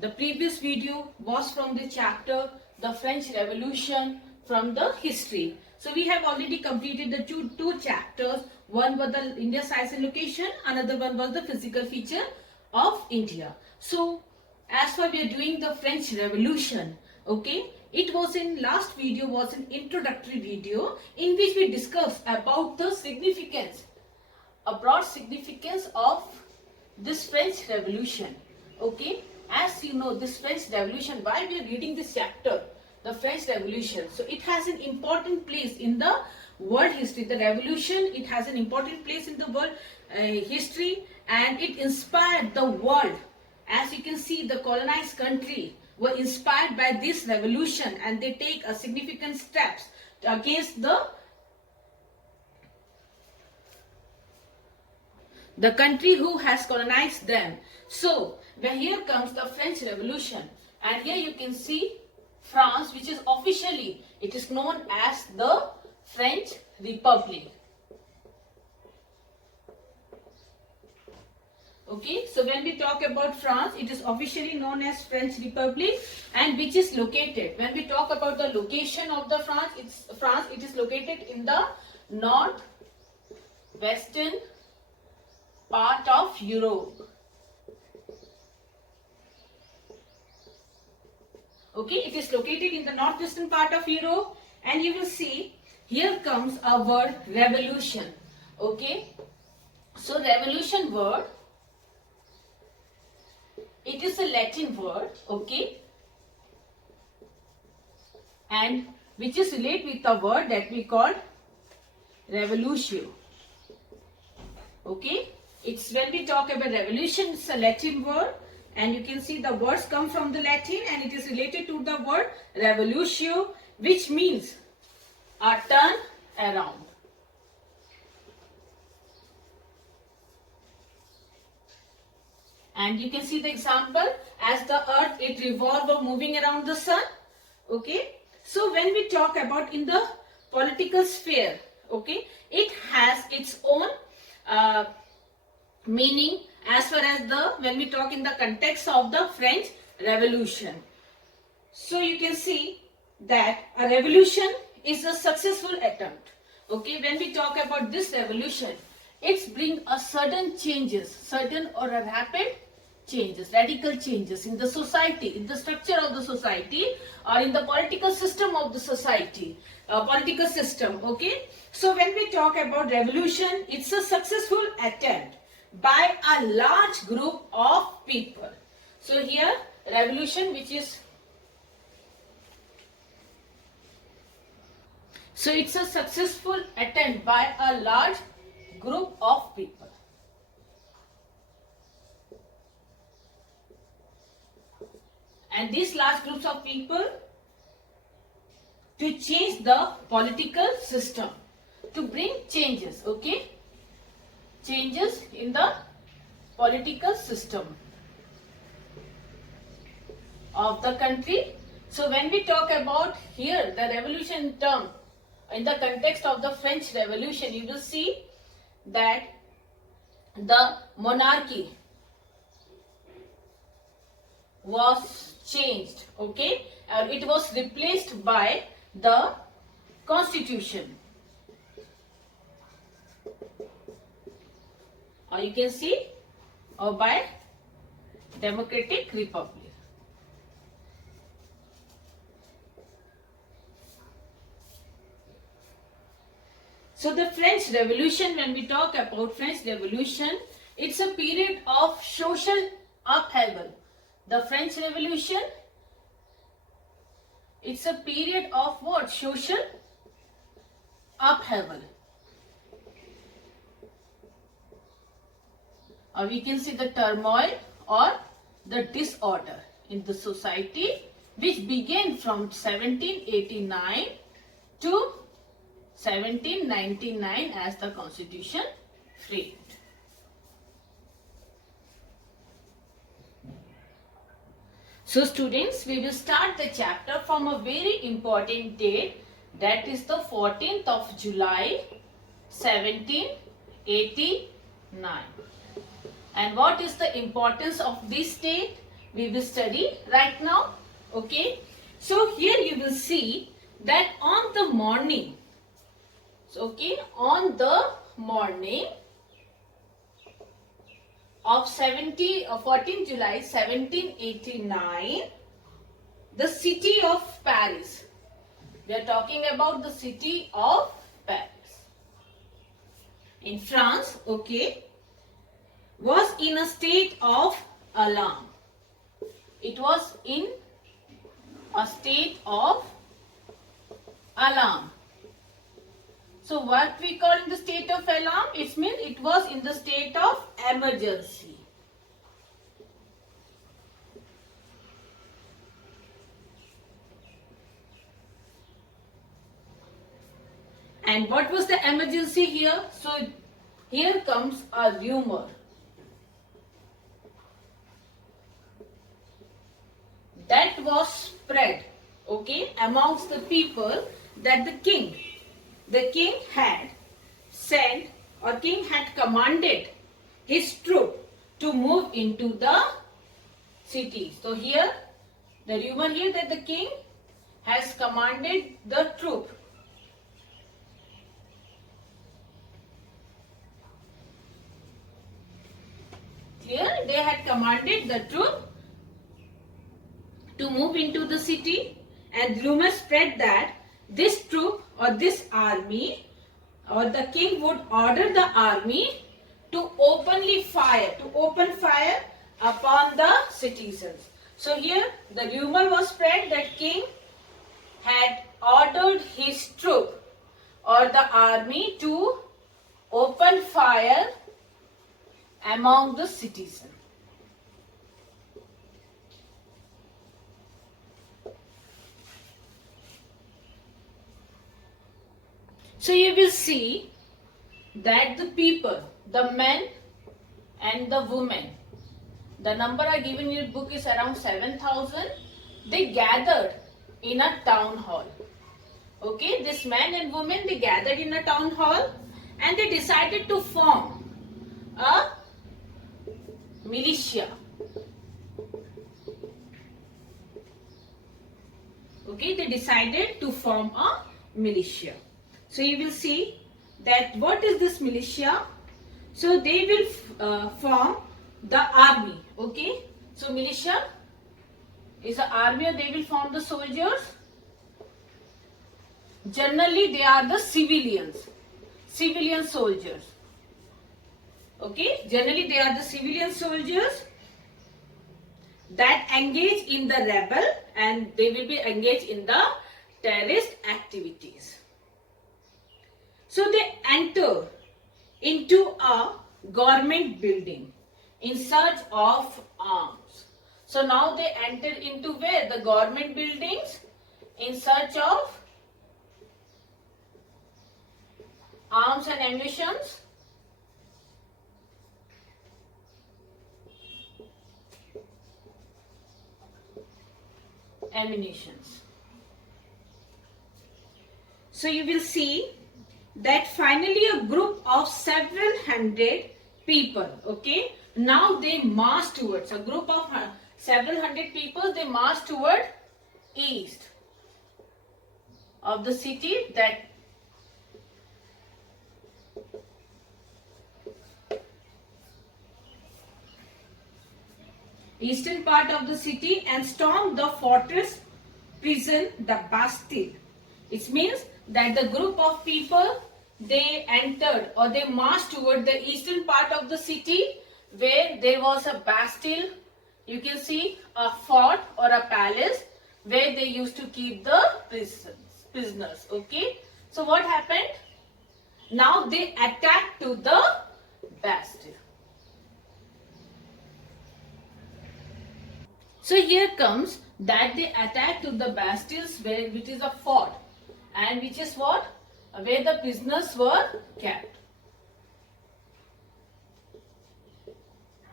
The previous video was from the chapter The French Revolution from the history. So we have already completed the two chapters. One was the India size and location, another one was the physical feature of India. So as far we are doing the French Revolution, okay, it was in last video was an introductory video in which we discussed about the significance, a broad significance of this French Revolution. Okay, as you know, this French Revolution, why we are reading this chapter, the French Revolution. So it has an important place in the world history. The revolution, it has an important place in the world history, and it inspired the world. As you can see, the colonized country were inspired by this revolution, and they take a significant steps against the country who has colonized them. So here comes the French Revolution, and here you can see France, which is officially, it is known as the French Republic. Okay, so when we talk about France, it is officially known as French Republic, and which is located, when we talk about the location of the France, it is located in the northwestern part of Europe. Okay, it is located in the northwestern part of Europe, and you will see here comes a word revolution. Okay, so revolution word, it is a Latin word, okay, and which is related with the word that we call revolutio. Okay, it's when we talk about revolution, it's a Latin word, and you can see the words come from the Latin, and it is related to the word revolutio, which means a turn around. And you can see the example, as the earth, it revolves or moving around the sun. Okay, so when we talk about in the political sphere, okay, it has its own meaning as far as when we talk in the context of the French Revolution. So you can see that a revolution is a successful attempt. Okay, when we talk about this revolution, it's bring a certain changes, certain or a rapid changes, radical changes in the society, in the structure of the society, or in the political system of the society, political system. Okay, so when we talk about revolution, it's a successful attempt by a large group of people. So here revolution, which is, so it's a successful attempt by a large group of people. And these large groups of people to change the political system, to bring changes, okay? Changes in the political system of the country. So when we talk about here the revolution term in the context of the French Revolution, you will see that the monarchy was changed, okay, and it was replaced by the constitution, or you can see, or by democratic republic. So the French Revolution, when we talk about French Revolution, it's a period of social upheaval. The French Revolution, it's a period of what? Social upheaval. Or we can see the turmoil or the disorder in the society, which began from 1789 to 1799 as the Constitution framed. So students, we will start the chapter from a very important date, that is the 14th of July 1789. And what is the importance of this date? we will study right now. Okay. So here you will see that on the morning, on the morning of 14 July 1789, the city of Paris, we are talking about the city of Paris in France, was in a state of alarm. It was in a state of alarm. So what we call in the state of alarm? It means it was in the state of emergency. And what was the emergency here? So here comes a rumor. That was spread, amongst the people that the king had sent or king had commanded his troop to move into the city. So here, the rumor here that the king has commanded the troop they had commanded the troop to move into the city, and rumors spread that this troop or this army or the king would order the army to open fire upon the citizens. So here the rumor was spread that king had ordered his troop or the army to open fire among the citizens. So you will see that the people, the men and the women, the number I given in your book is around 7,000. They gathered in a town hall. This men and women, they gathered in a town hall and they decided to form a militia. They decided to form a militia. So you will see that what is this militia? So they will form the army. So militia is an army, or they will form the soldiers. Generally they are the civilian soldiers. Generally they are the civilian soldiers that engage in the rebel, and they will be engaged in the terrorist activities. So they enter into a government building in search of arms. So now they enter into where? The government buildings in search of arms and ammunitions. So you will see that finally a group of several hundred people, now they march towards, a group of several hundred people, they march toward east of the city, that eastern part of the city, and stormed the fortress prison, the Bastille. It means that the group of people, they entered or they marched toward the eastern part of the city where there was a Bastille. You can see a fort or a palace where they used to keep the prisoners. So what happened? Now they attacked to the Bastille. So here comes that they attacked to the Bastilles, which is a fort, and which is what? Where the prisoners were kept.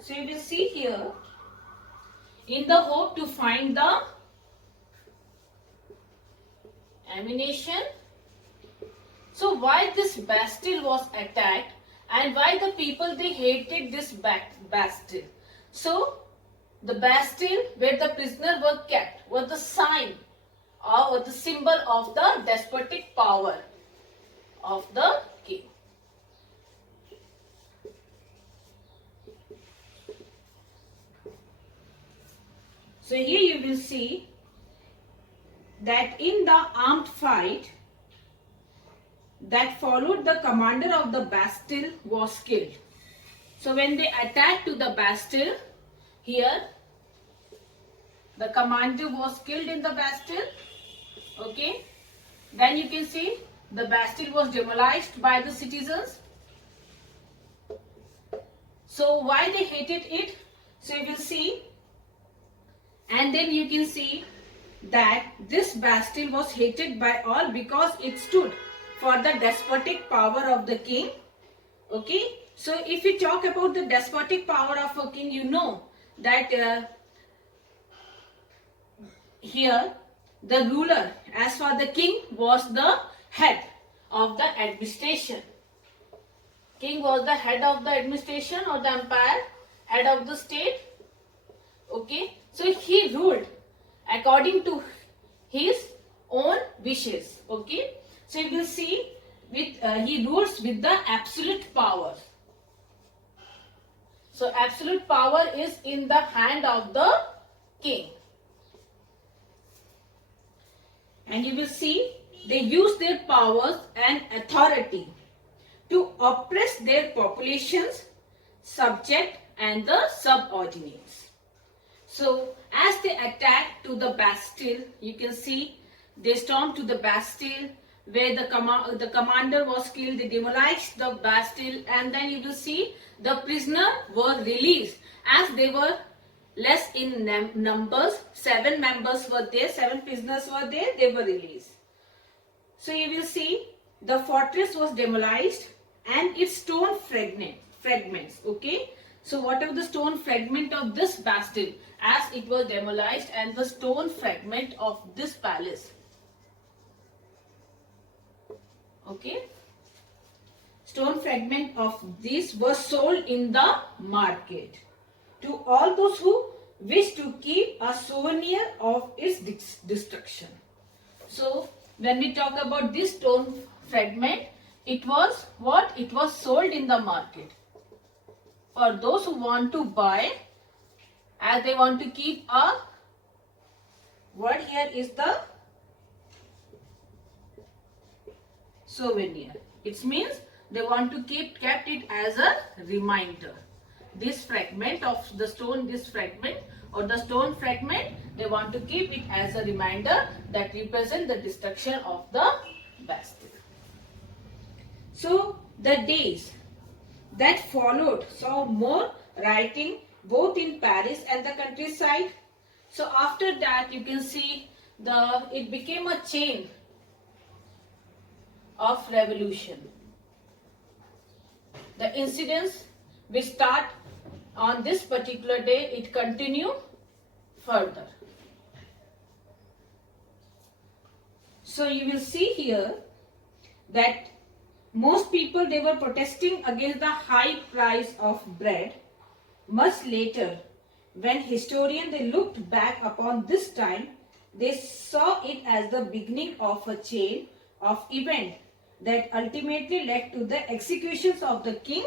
So you will see here, in the hope to find the ammunition. So why this Bastille was attacked, and why the people, they hated this Bastille? So The Bastille, where the prisoner were kept, was the sign or the symbol of the despotic power of the king. So here you will see that in the armed fight that followed, the commander of the Bastille was killed. So when they attacked to the Bastille, here the commander was killed in the Bastille. Okay, then you can see the Bastille was demolished by the citizens. So why they hated it? So you will see, and then you can see that this Bastille was hated by all because it stood for the despotic power of the king. Okay, so if we talk about the despotic power of a king, you know that here the ruler, as for the king, was the head of the administration. King was the head of the administration or the empire, head of the state. Okay, so he ruled according to his own wishes. Okay, so you will see with he rules with the absolute power. So absolute power is in the hand of the king. And you will see they use their powers and authority to oppress their populations, subject and the subordinates. So as they attack to the Bastille, you can see they stormed to the Bastille where the commander was killed. They demolished the Bastille, and then you will see the prisoner were released as they were less in numbers. 7 members were there, 7 prisoners were there, they were released. So you will see the fortress was demolished and its stone fragments. Okay, so whatever the stone fragment of this Bastille, as it was demolished, and the stone fragment of this palace. Okay, stone fragment of this was sold in the market to all those who wish to keep a souvenir of its destruction. So when we talk about this stone fragment, it was what? It was sold in the market for those who want to buy, as they want to keep a, what here is the souvenir. It means they want to kept it as a reminder. This fragment of the stone, this fragment or the stone fragment, they want to keep it as a reminder that represent the destruction of the Bastille. So the days that followed saw more rioting both in Paris and the countryside. So after that you can see it became a chain of revolution. The incidents which start on this particular day, it continue further. So you will see here that most people, they were protesting against the high price of bread. Much later, when historians they looked back upon this time, they saw it as the beginning of a chain of events that ultimately led to the executions of the king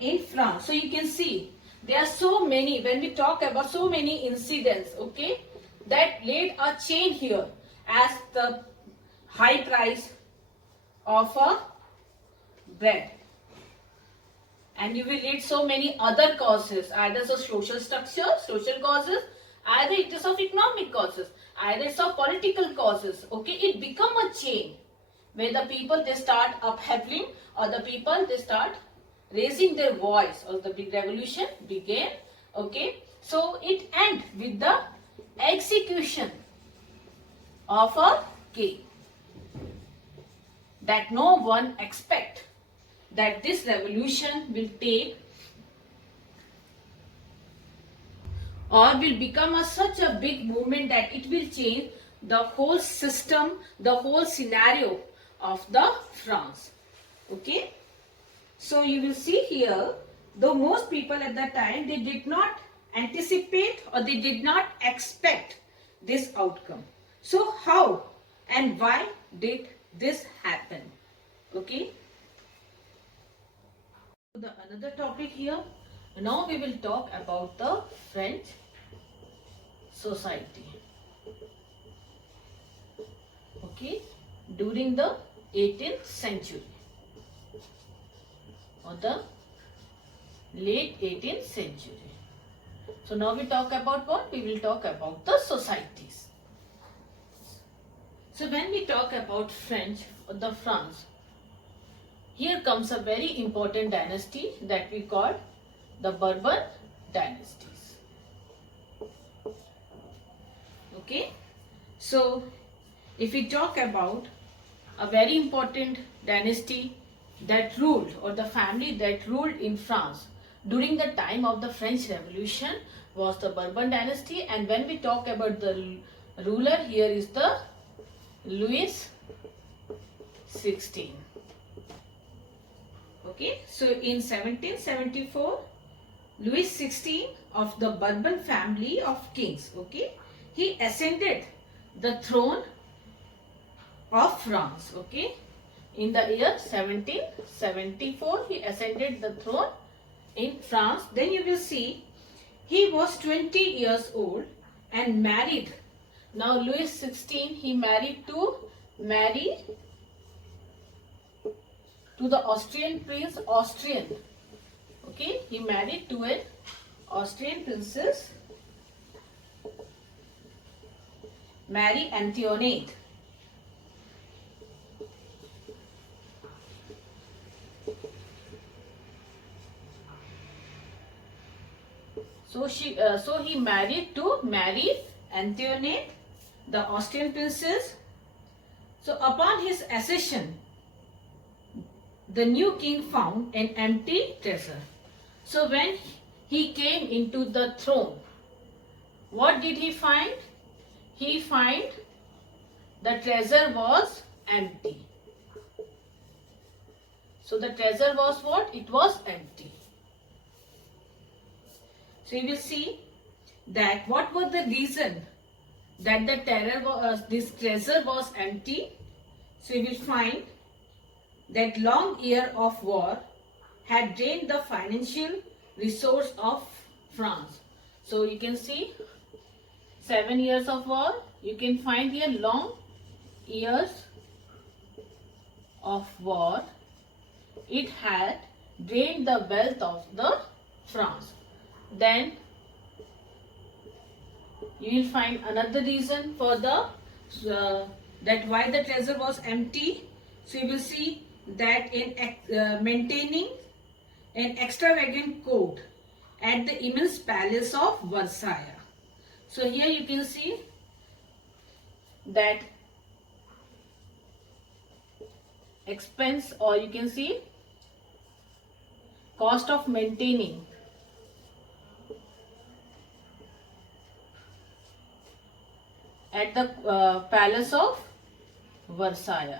in France. So you can see there are so many, when we talk about so many incidents, okay, that laid a chain here as the high price of a bread. And you will read so many other causes, either the social structure, social causes, either it is of economic causes, either it's of political causes. Okay, it become a chain where the people they start upheaving, or the people they start raising their voice, or the big revolution began. Okay, so it ends with the execution of a king. That no one expect that this revolution will take or will become such a big movement that it will change the whole system, the whole scenario of the France. Okay, so you will see here, though most people at that time they did not anticipate or they did not expect this outcome. So how and why did this happen? Okay. The another topic here. Now we will talk about the French society. Okay, during the 18th century or the late 18th century. So now we talk about what? We will talk about the societies. So when we talk about French or the France, here comes a very important dynasty that we call the Bourbon dynasties. Okay, so if we talk about a very important dynasty that ruled or the family that ruled in France during the time of the French Revolution was the Bourbon dynasty, and when we talk about the ruler, here is the Louis XVI. Okay, so in 1774, Louis XVI of the Bourbon family of kings, okay, he ascended the throne of France, okay. In the year 1774, he ascended the throne in France. Then you will see he was 20 years old and married. Now Louis XVI, he married to the Austrian prince, okay, he married to an Austrian princess, Marie Antoinette. So he married to Marie Antoinette, the Austrian princess. So upon his accession, the new king found an empty treasure. So when he came into the throne, what did he find? He found the treasure was empty. So the treasure was what? It was empty. So you will see that what was the reason that this treasure was empty. So you will find that long year of war had drained the financial resource of France. So you can see 7 years of war. You can find here long years of war. It had drained the wealth of the France. Then you will find another reason for the that why the treasure was empty. So you will see that in maintaining an extravagant court at the immense palace of Versailles. So here you can see that expense, or you can see cost of maintaining at the palace of Versailles.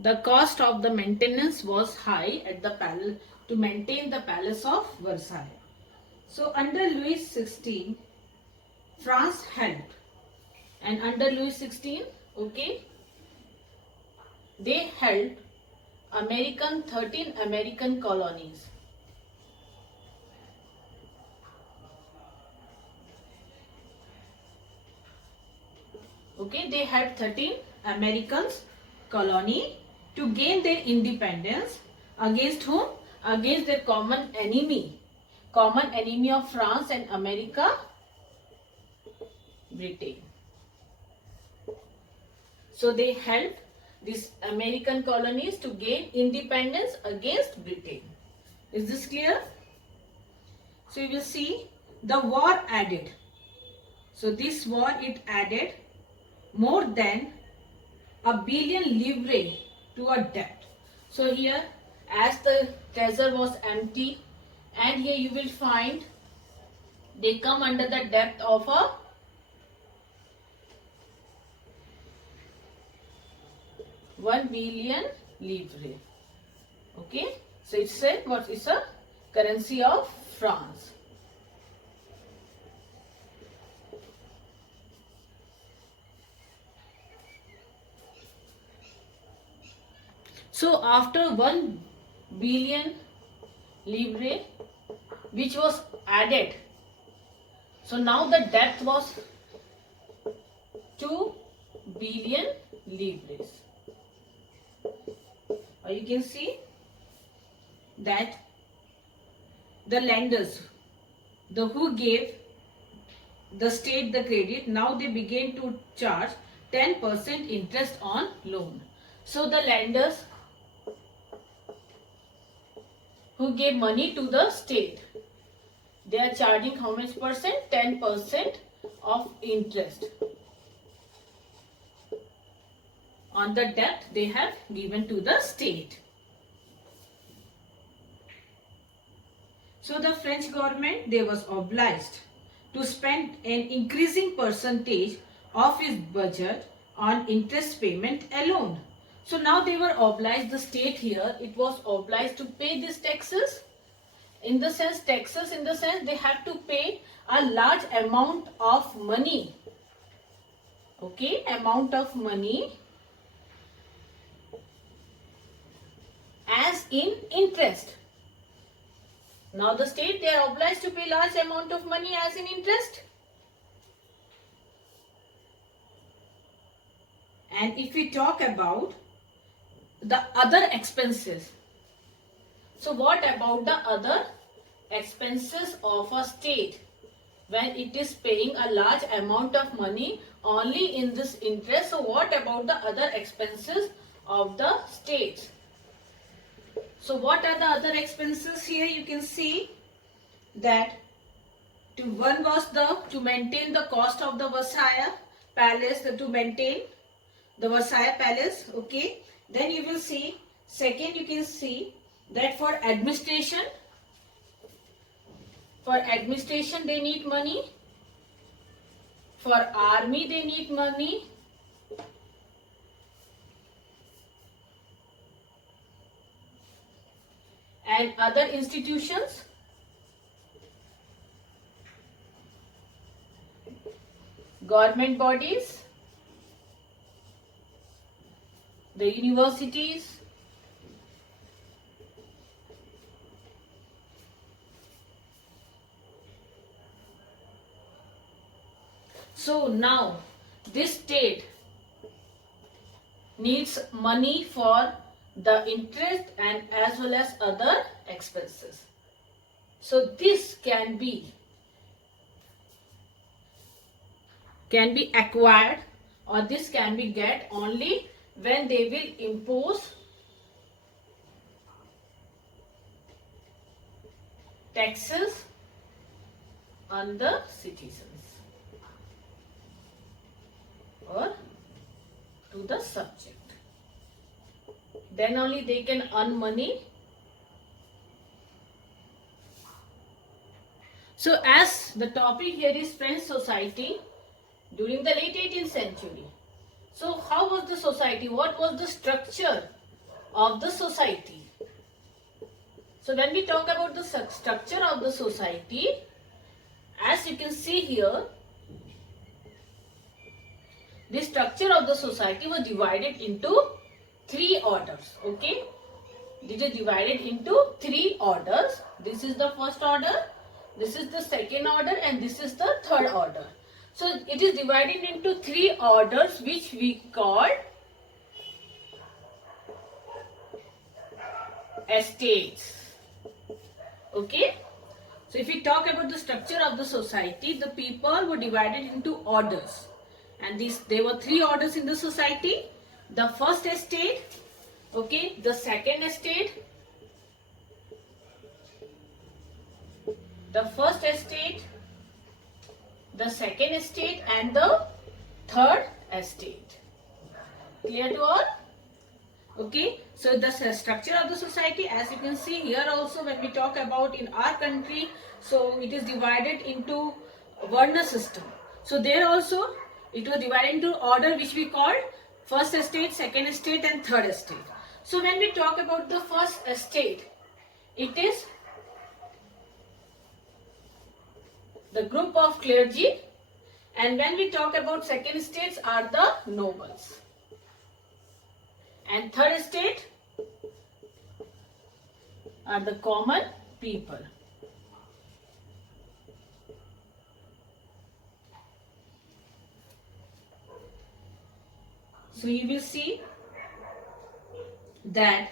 The cost of the maintenance was high at the palace to maintain the palace of Versailles. So under Louis XVI, France helped, and under Louis XVI, okay, they held 13 American colonies. Okay, they had 13 Americans colony to gain their independence. Against whom? Against their common enemy of France and America, Britain. So they helped these American colonies to gain independence against Britain. Is this clear? So you will see the war added. So this war, it added more than $1 billion livres to a debt. So here, as the treasure was empty, and here you will find they come under the debt of 1 billion livre. Okay, so it's a what is a currency of France. So after 1 billion livre which was added, so now the debt was 2 billion livres. Or you can see that the lenders, the who gave the state the credit, now they begin to charge 10% interest on loan. So the lenders who gave money to the state, they are charging how much percent? 10% of interest on the debt they have given to the state. So the French government, they was obliged to spend an increasing percentage of its budget on interest payment alone. So now they were obliged, the state here, it was obliged to pay these taxes. In the sense, taxes in the sense they have to pay a large amount of money. Okay, amount of money as in interest. Now the state, they are obliged to pay large amount of money as in interest. And if we talk about the other expenses, so what about the other expenses of a state when it is paying a large amount of money only in this interest? So what about the other expenses of the state? So what are the other expenses here? You can see that one was to maintain the cost of the Versailles Palace, to maintain the Versailles Palace. Okay, then you will see, second you can see that for administration they need money, for army they need money, and other institutions, government bodies, the universities, so now this state needs money for the interest and as well as other expenses. So this can be acquired, or this can be get only when they will impose taxes on the citizens or to the subject. Then only they can earn money. So as the topic here is French society during the late 18th century. So how was the society? What was the structure of the society? So when we talk about the structure of the society, as you can see here, the structure of the society was divided into 3 orders. Okay, it is divided into 3 orders. This is the first order, this is the second order, and this is the third order. So it is divided into 3 orders which we call estates. Okay, so if we talk about the structure of the society, the people were divided into orders, and there were 3 orders in the society. The first estate, okay, the second estate, the first estate, the second estate, and the third estate. Clear to all? Okay, so the structure of the society, as you can see here also, when we talk about in our country, so it is divided into Varna system. So there also it was divided into order which we call first estate, second estate and third estate. So when we talk about the first estate, it is the group of clergy, and when we talk about second estates are the nobles, and third estate are the common people. So you will see that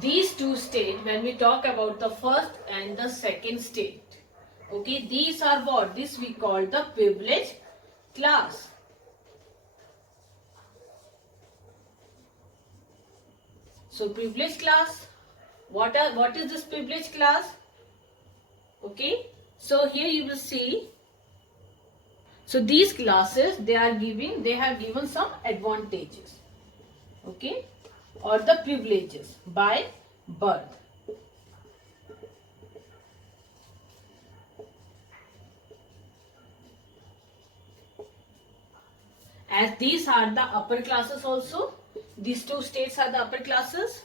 these two states, when we talk about the first and the second state, okay, these are what? This we call the privileged class. So privileged class, what is this privileged class? Okay, so here you will see, so these classes, they have given some advantages, okay, or the privileges by birth. As these are the upper classes also, these two states are the upper classes.